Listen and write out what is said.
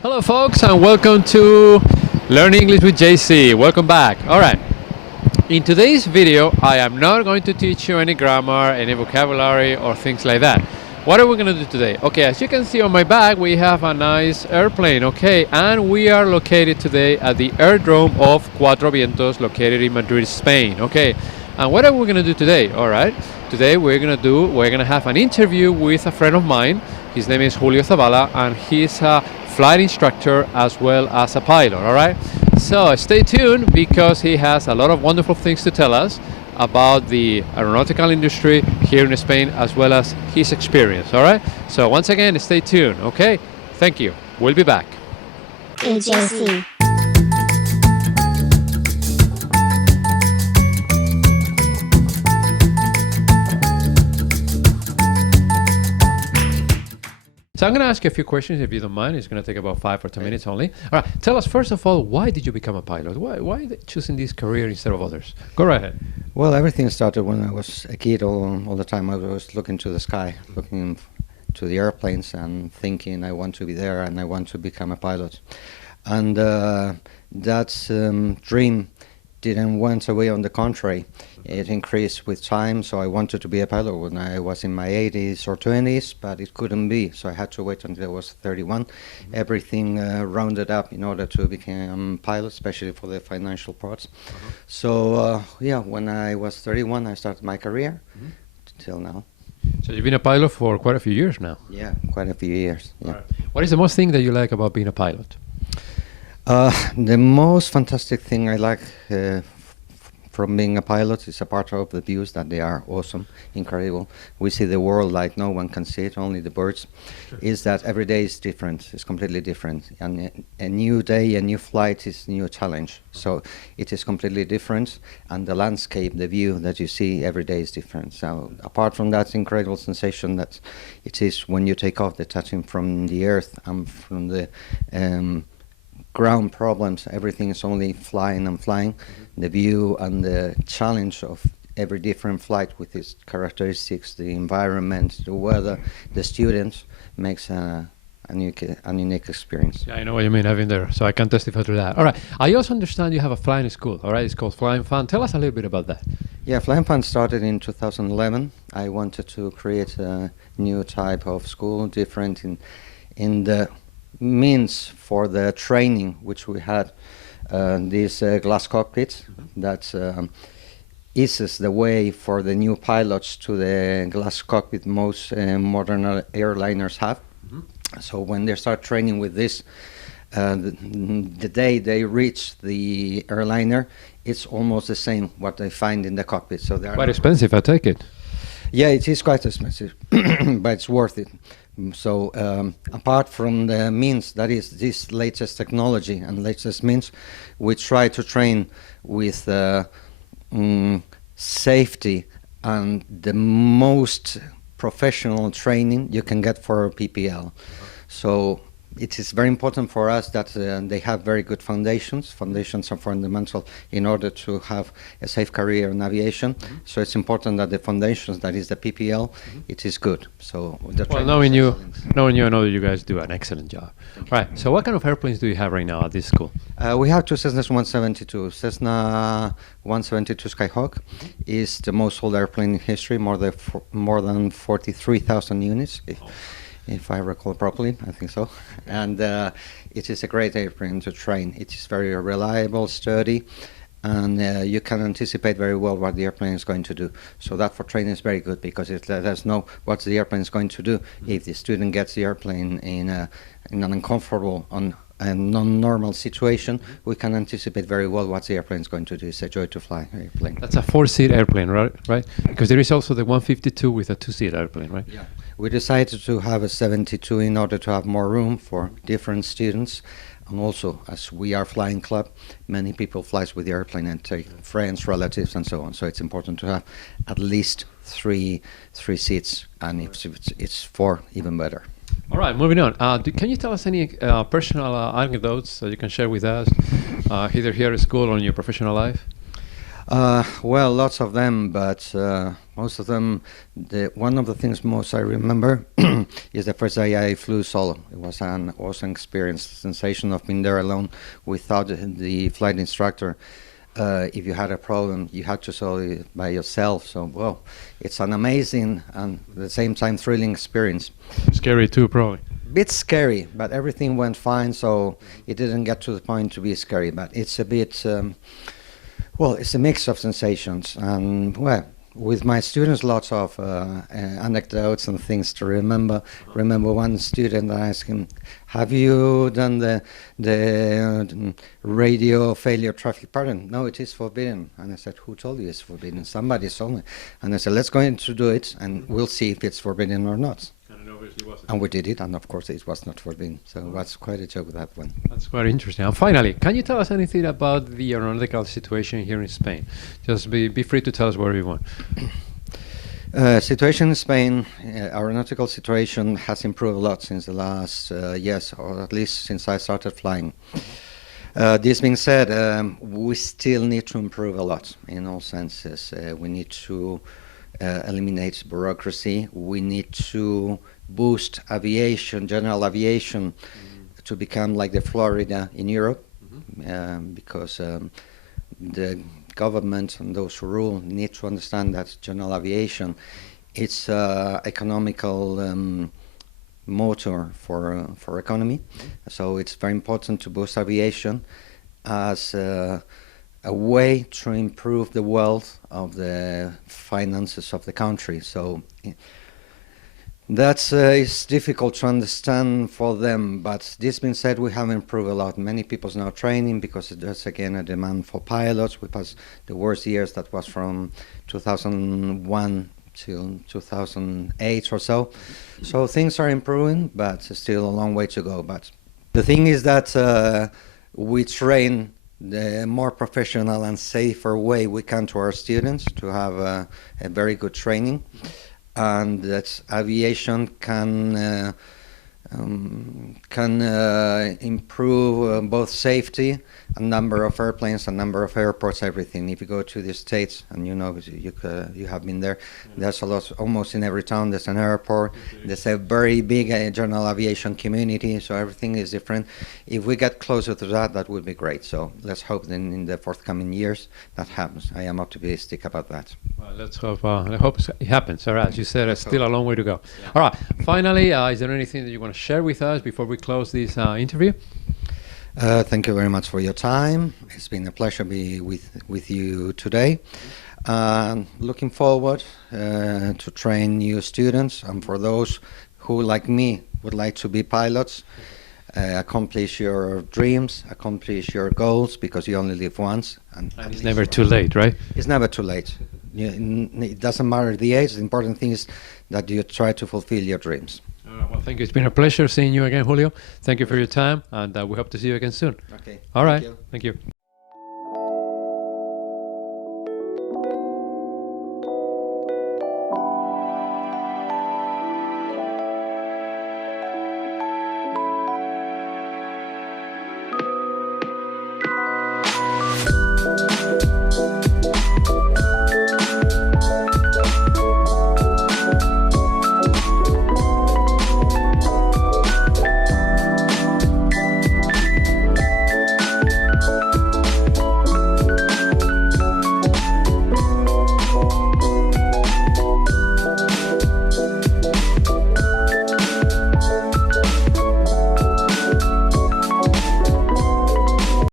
Hello, folks, and welcome to Learn English with JC. Welcome back. All right. In today's video, I am not going to teach you any grammar, any vocabulary, or things like that. What are we going to do today? Okay, as you can see on my back, we have a nice airplane, okay? And we are located today at the aerodrome of Cuatro Vientos, located in Madrid, Spain, okay? And what are we going to do today? All right. Today we're going to have an interview with a friend of mine. His name is Julio Zavala, and he's a flight instructor as well as a pilot, all right? So stay tuned because he has a lot of wonderful things to tell us about the aeronautical industry here in Spain as well as his experience, all right? So once again, stay tuned, okay? Thank you. We'll be back. AJC. So I'm going to ask you a few questions if you don't mind. It's going to take about 5 or 10 minutes only. All right. Tell us, first of all, why did you become a pilot? Why choosing this career instead of others? Go right ahead. Well, everything started when I was a kid. All the time I was looking to the sky, looking to the airplanes and thinking I want to be there and I want to become a pilot. And that dream didn't went away. On the contrary, it increased with time. So I wanted to be a pilot when I was in my 80s or 20s, but it couldn't be. So I had to wait until I was 31. Everything rounded up in order to become a pilot, especially for the financial parts. So when I was 31, I started my career till now. So you've been a pilot for quite a few years now. Yeah, quite a few years. Yeah. Right. What is the most thing that you like about being a pilot? The most fantastic thing I like from being a pilot is a part of the views that they are awesome, incredible. We see the world like no one can see it, only the birds. Sure. Is that every day is different, it's completely different. And a new day, a new flight is a new challenge. So it is completely different, and the landscape, the view that you see every day is different. So apart from that incredible sensation that it is when you take off, the touching from the earth and from the ground problems, everything is only flying and flying. The view and the challenge of every different flight with its characteristics, the environment, the weather, the students, makes a unique experience. Yeah, I know what you mean. I've been there, so I can testify to that. All right. I also understand you have a flying school, all right? It's called Fly&Fun. Tell us a little bit about that. Yeah, Fly&Fun started in 2011. I wanted to create a new type of school, different in the means for the training which we had. This glass cockpit that eases the way for the new pilots to the glass cockpit most modern airliners have. So when they start training with this, the day they reach the airliner, it's almost the same what they find in the cockpit. So they're quite expensive, I take it. Yeah, it is quite expensive, but it's worth it. So apart from the means, that is this latest technology and latest means, we try to train with safety and the most professional training you can get for PPL. So it is very important for us that they have very good foundations. Foundations are fundamental in order to have a safe career in aviation. So it's important that the foundations, that is the PPL, it is good. So knowing you, I know that you guys do an excellent job. All right. So what kind of airplanes do you have right now at this school? We have two Cessna 172. Cessna 172 Skyhawk is the most sold airplane in history, more than 43,000 units. If I recall properly, I think so. And it is a great airplane to train. It is very reliable, sturdy, and you can anticipate very well what the airplane is going to do. So that for training is very good because it let us know what the airplane is going to do. If the student gets the airplane in an uncomfortable, a non-normal situation, we can anticipate very well what the airplane is going to do. It's a joy to fly airplane. That's a 4-seat airplane, right? Because there is also the 152 with a 2-seat airplane, right? Yeah. We decided to have a 72 in order to have more room for different students. And also, as we are flying club, many people flies with the airplane and take friends, relatives, and so on. So it's important to have at least three seats, and if it's 4, even better. All right, moving on. Can you tell us any personal anecdotes that you can share with us, either here at school or in your professional life? Well, lots of them, but most of them, one of the things most I remember is the first day I flew solo. It was an awesome experience, the sensation of being there alone without the flight instructor. If you had a problem, you had to solve it by yourself. So, well, it's an amazing and at the same time thrilling experience. Scary too, probably. Bit scary, but everything went fine, so it didn't get to the point to be scary. But it's a bit, well, it's a mix of sensations, and well, with my students, lots of anecdotes and things to remember. Remember one student, I asked him, "Have you done the radio failure traffic pattern?" "No, it is forbidden." And I said, "Who told you it's forbidden?" "Somebody told me." And I said, "Let's go in to do it, and we'll see if it's forbidden or not." And it obviously wasn't. And we did it, and of course it was not forbidden. So that's quite a joke, that one. That's quite interesting. And finally, can you tell us anything about the aeronautical situation here in Spain? Just be free to tell us whatever you want. Situation in Spain, aeronautical situation has improved a lot since the last years, or at least since I started flying. This being said, we still need to improve a lot in all senses. We need to eliminate bureaucracy. We need to boost aviation, general aviation, to become like the Florida in Europe, because the government and those who rule need to understand that general aviation, it's economical motor for economy. So it's very important to boost aviation as a way to improve the wealth of the finances of the country. So that's it's difficult to understand for them, but this being said, we have improved a lot. Many people's now training because there's again a demand for pilots. We passed the worst years, that was from 2001 till 2008 or so. So things are improving, but still a long way to go. But the thing is that we train the more professional and safer way we can to our students to have a very good training, and that aviation can improve both safety, a number of airplanes, a number of airports, everything. If you go to the States, and you know, you have been there, there's a lot, almost in every town there's an airport. There's a very big general aviation community, so everything is different. If we get closer to that, that would be great. So let's hope that in the forthcoming years that happens. I am optimistic about that. Well, let's hope. I hope it happens. All right, as you said, it's still a long way to go. Yeah. All right. Finally, is there anything that you want to share with us before we close this interview? Thank you very much for your time. It's been a pleasure to be with you today. Looking forward to train new students, and for those who, like me, would like to be pilots, accomplish your dreams, accomplish your goals, because you only live once. And it's never too late, right? It's never too late. It doesn't matter the age. The important thing is that you try to fulfill your dreams. Well, thank you. It's been a pleasure seeing you again, Julio. Thank you for your time, and we hope to see you again soon. Okay. All right. Thank you.